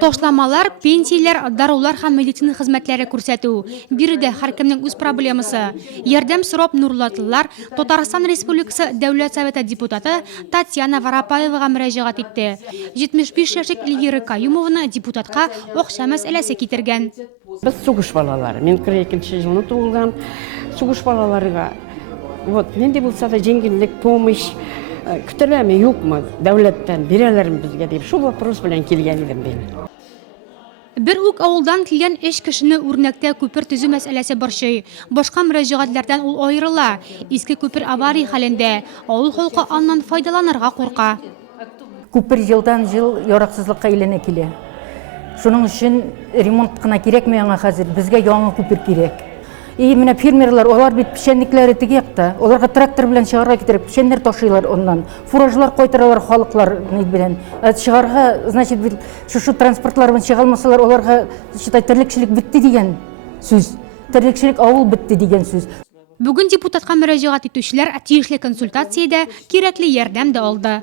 Ташламалар, пенсияләр, дарулар һәм медицина хезмәтләре күрсәтү. Биредә һәркемнең үз проблемасы. Ярдәм сорап Нурлатылар Татарстан Республикасы Дәүләт Советы депутаты Татьяна Воропаевага мөрәҗәгать итте. 75 яшьлек Эльвира Каюмованы депутатка акча мәсьәләсе китергән. Без сугыш балалары. Мен 42 елны туылган сугыш балаларыга вот нинди булса да җиңеллек, помощь көтеләме, юкмы, дәүләттән бирәләрме безгә дип шул вопрос белән килгән идем мин. Бер үк авылдан килгән 3 кешене үрнәктә күпер төзү мәсьәләсе борчый. Башка мөрәҗәгатьләрдән ул аерыла. Иске күпер авария хәлендә. Авыл халкы аннан файдаланырга курка. Күпер жылдан жыл яраксызлыкка әйләнә килә. Шуның өчен ремонт кына кирәкме аңа хәзер, безгә яңа күпер кирәк. И менә фермерлар, алар бит пешәнлекләре теге якта. Аларга трактор белән чыгарга китереп, пешәннәр ташыйлар оннан. Фуражлар кайтыралар халыклар белән. Чыгарга, значит, шу транспортлар белән чыга алмасалар, аларга считай терлекчелек бетте дигән сүз. Терлекчелек авыл бетте дигән сүз. Бүген депутатка мөрәҗәгать итүчеләр тиешле консультациядә кирәкле ярдәм дә алды.